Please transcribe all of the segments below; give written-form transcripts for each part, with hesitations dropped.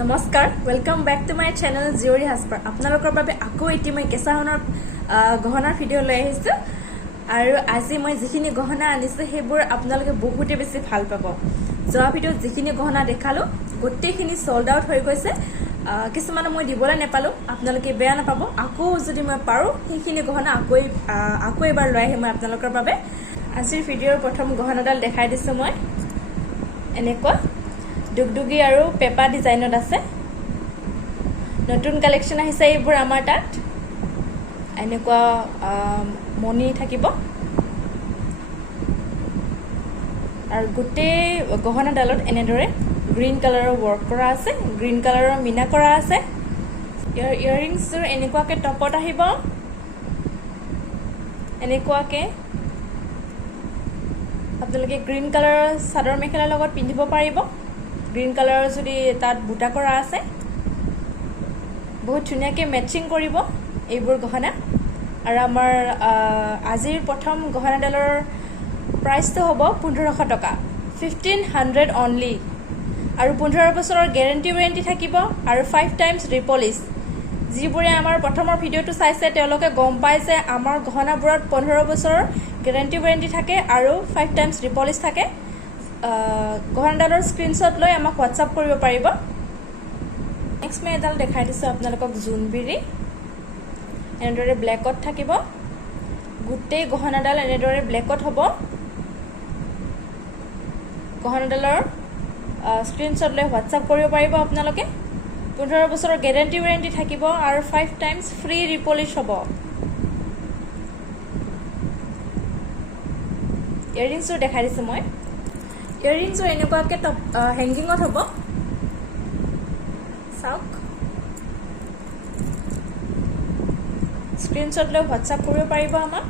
নমস্কাৰ welcome back to my channel জিওৰি হাছপাৰ আপোনালোকৰ বাবে আকৌ এটি মই কেঁচা সোণৰ গহনাৰ ভিডিঅ' লৈ আহিছোঁ আৰু আজি মই যিখিনি গহনা আনিছোঁ সেইবোৰ আপোনালোকে বহুতে বেছি ভাল পাব যোৱা ভিডিঅ'ত যিখিনি গহনা দেখালো গোটেইখিনি সোল্ড আউট হৈ গৈছে কিছুমান মই দিবলৈ নেপালো আপোনালোকে বেয়া নাপাব আকৌ যদি মই পাৰো সেইখিনি গহনা আকৌ এবাৰ লৈ আহিম মই আপোনালোকৰ বাবে আজিৰ ভিডিঅ'ৰ প্ৰথম গহনাডাল দেখাই দিছোঁ মই এনেকুৱা ডুগডুগি আৰু পেপা ডিজাইনত আছে নতুন কালেকশন আহিছে এইবোৰ আমাৰ তাত এনেকুৱা মনি থাকিব আৰু গোটেই গহনাডালত এনেদৰে গ্ৰীণ কালাৰৰ ওয়াৰ্ক কৰা আছে গ্ৰীণ কালাৰৰ মিনা কৰা আছে ইয়াৰিংছৰ এনেকুৱাকে টপত আহিব এনেকুৱাকে আপোনালোকে গ্ৰীণ কালাৰৰ চাদৰ মেখেলাৰ লগত পিন্ধিব পাৰিব গ্ৰীণ কালাৰৰ যদি তাত বুটা কৰা আছে বহুত ধুনীয়াকৈ মেচিং কৰিব এইবোৰ গহনা আৰু আমাৰ আজিৰ প্ৰথম গহনাডালৰ প্ৰাইচটো হ'ব 1500 টকা 1500 অনলি আৰু 15 বছৰৰ গ্যাৰান্টি ওয়াৰেন্টি থাকিব আৰু 5 টাইমছ ৰিপলিশ যিবোৰে আমাৰ প্ৰথমৰ ভিডিঅ'টো চাইছে তেওঁলোকে গম পায় যে আমাৰ গহনাবোৰত 15 বছৰৰ গ্যাৰান্টি ওয়াৰেন্টি থাকে আৰু 5 টাইমছ ৰিপলিশ থাকে গহনাডালৰ স্ক্ৰিনশ্বট লৈ আমাক হোৱাটছআপ কৰিব পাৰিব নেক্সট মই এডাল দেখাই দিছোঁ আপোনালোকক জোনবিৰি এনেদৰে ব্লেকত থাকিব গোটেই গহনাডাল এনেদৰে ব্লেকত হ'ব গহনাডালৰ স্ক্ৰিনশ্বট লৈ হোৱাটছআপ কৰিব পাৰিব আপোনালোকে 15 বছৰৰ গ্যাৰান্টি ওয়াৰেন্টি থাকিব আৰু 5 টাইমছ ফ্ৰী ৰিপলিশ হ'ব ইয়াৰিংছটো দেখাই দিছোঁ মই ইয়াৰিংছৰ এনেকুৱাকে হেংগিঙত হ'ব চাওক স্ক্ৰিনশ্বট লৈ হোৱাটছআপ কৰিব পাৰিব আমাক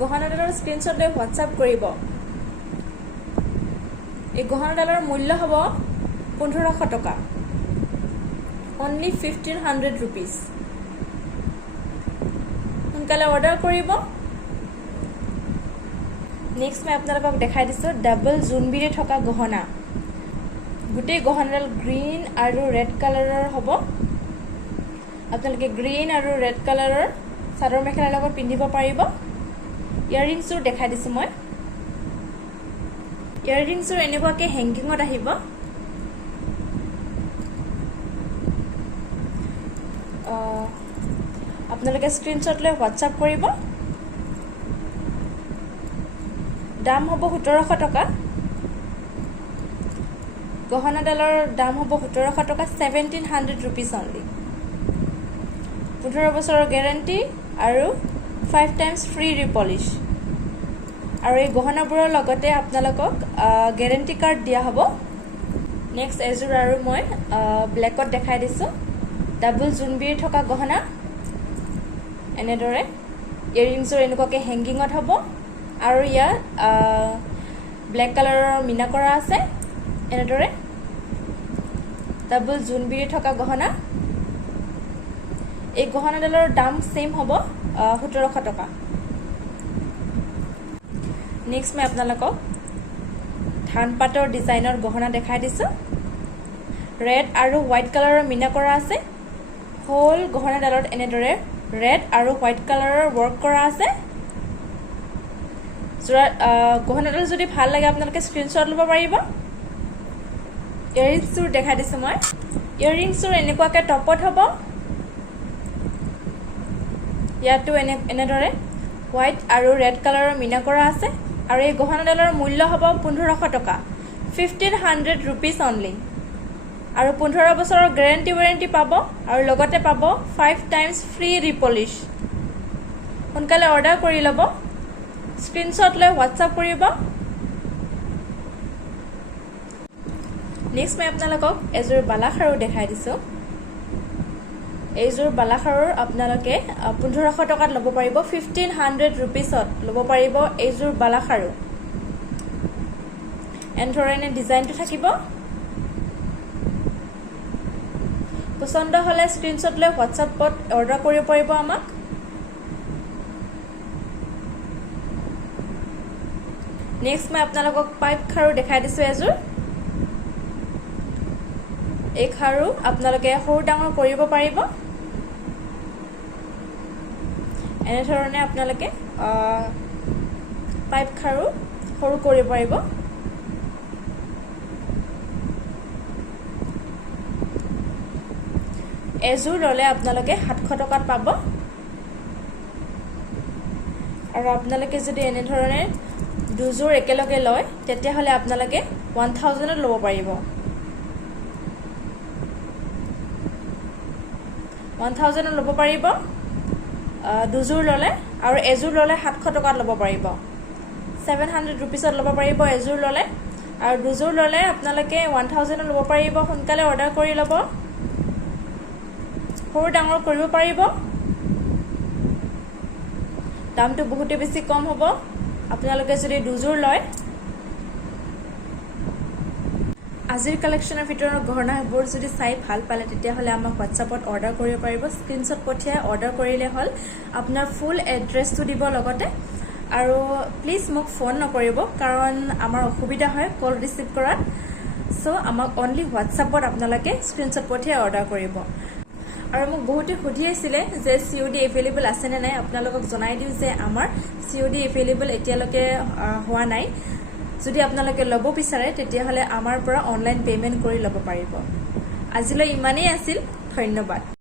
গহনাডালৰ স্ক্ৰিনশ্বট লৈ হোৱাটছআপ কৰিব এই গহনাডালৰ মূল্য হ'ব 1500 টকা অনলি 1500 rupees সোনকালে অৰ্ডাৰ কৰিব নেক্সট মই আপোনালোকক দেখাই দিছোঁ ডাবল জোনবিৰি থকা গহনা গোটেই গহনাডাল গ্ৰীণ আৰু ৰেড কালাৰৰ হ'ব আপোনালোকে গ্ৰীণ আৰু ৰেড কালাৰৰ চাদৰ মেখেলাৰ লগত পিন্ধিব পাৰিব ইয়াৰিংছটো দেখাই দিছোঁ মই ইয়াৰিংছৰ এনেকুৱাকে হেংগিঙত আহিব আপোনালোকে স্ক্ৰিনশ্বট লৈ হোৱাটছআপ কৰিব দাম হ'ব 1700 টকা গহনাডালৰ দাম হ'ব 1700 টকা 1700 rupees অনলি 15 বছৰৰ গ্যাৰান্টি আৰু 5 টাইমছ ফ্ৰী ৰিপলিশ আৰু এই গহনাবোৰৰ লগতে আপোনালোকক গ্যাৰান্টি কাৰ্ড দিয়া হ'ব নেক্সট এজোৰ আৰু মই ব্লেকত দেখাই দিছোঁ ডাবল জোনবিৰি থকা গহনা এনেদৰে ইয়াৰিংছৰ এনেকুৱাকৈ হেংগিঙত হ'ব আৰু ইয়াত ব্লেক কালাৰৰ মিনা কৰা আছে এনেদৰে ডাবল জোনবিৰি থকা গহনা এই গহনাডালৰ দাম সেম হ'ব 1700 টকা নেক্সট মই আপোনালোকক ধান পাতৰ ডিজাইনৰ গহনা দেখাই দিছোঁ ৰেড আৰু হোৱাইট কালাৰৰ মিনা কৰা আছে হোল গহনাডালত এনেদৰে ৰেড আৰু হোৱাইট কালাৰৰ ওয়াৰ্ক কৰা আছে গহনাডাল যদি ভাল লাগে আপোনালোকে স্ক্ৰিনশ্বট ল'ব পাৰিব ইয়াৰিংছটো দেখাই দিছোঁ মই ইয়াৰিংছৰ এনেকুৱাকৈ টপত হ'ব ইয়াতো এনেদৰে হোৱাইট আৰু ৰেড কালাৰৰ মিনা কৰা আছে আৰু এই গহনাডালৰ মূল্য হ'ব 1500 টকা 1500 rupees অনলি আৰু 15 বছৰৰ গ্যাৰান্টি ওয়াৰেন্টি পাব আৰু লগতে পাব 5 টাইমছ ফ্ৰী ৰিপলিশ সোনকালে অৰ্ডাৰ কৰি ল'ব স্ক্ৰিনশ্বট লৈ হোৱাটছআপ কৰিব নেক্সট মই আপোনালোকক এযোৰ বালাখাৰু দেখাই দিছোঁ এইযোৰ বালাখাৰুৰ আপোনালোকে 1500 টকাত ল'ব পাৰিব 1500 rupeesত ল'ব পাৰিব এইযোৰ বালাখাৰু এনেধৰণে ডিজাইনটো থাকিব পছন্দ হ'লে স্ক্ৰিনশ্বট লৈ হোৱাটছআপত অৰ্ডাৰ কৰিব পাৰিব আমাক নেক্সট মই আপোনালোকক পাইপ খাৰু দেখাই দিছোঁ এযোৰ এই খাৰু আপোনালোকে সৰু ডাঙৰ কৰিব পাৰিব। এনেধৰণে আপোনালোকে পাইপ খাৰু সৰু কৰিব পাৰিব। এযোৰ ল'লে আপোনালোকে 700 টকাত পাব। আৰু আপোনালোকে যদি এনেধৰণে দুযোৰ একেলগে লয় তেতিয়াহ'লে আপোনালোকে 1000ত ল'ব পাৰিব। 1000ত ল'ব পাৰিব দুযোৰ ল'লে, আৰু এযোৰ ল'লে 700 টকাত ল'ব পাৰিব। 700 ৰুপিছত ল'ব পাৰিব এযোৰ ল'লে, আৰু দুযোৰ ল'লে আপোনালোকে 1000ত ল'ব পাৰিব। সোনকালে অৰ্ডাৰ কৰি ল'ব, সৰু ডাঙৰ কৰিব পাৰিব। দামটো বহুতেই বেছি কম হ'ব আপোনালোকে যদি দুযোৰ লয়। আজিৰ কালেকশ্যনৰ ভিতৰত গহনাবোৰ যদি চাই ভাল পালে তেতিয়াহ'লে আমাক হোৱাটছআপত অৰ্ডাৰ কৰিব পাৰিব। স্ক্ৰীনশ্বট পঠিয়াই অৰ্ডাৰ কৰিলে হ'ল। আপোনাৰ ফুল এড্ৰেছটো দিব লগতে, আৰু প্লিজ মোক ফোন নকৰিব কাৰণ আমাৰ অসুবিধা হয় কল ৰিচিভ কৰাত। চ' আমাক অনলি হোৱাটছআপত আপোনালোকে স্ক্ৰীনশ্বট পঠিয়াই অৰ্ডাৰ কৰিব। আৰু মোক বহুতে সুধি আছিলে যে COD এভেইলেবল আছেনে নাই। আপোনালোকক জনাই দিওঁ যে আমাৰ COD এভেইলেবল এতিয়ালৈকে হোৱা নাই। যদি আপোনালোকে ল'ব বিচাৰে তেতিয়াহ'লে আমাৰ পৰা অনলাইন পে'মেণ্ট কৰি ল'ব পাৰিব। আজিলৈ ইমানেই আছিল, ধন্যবাদ।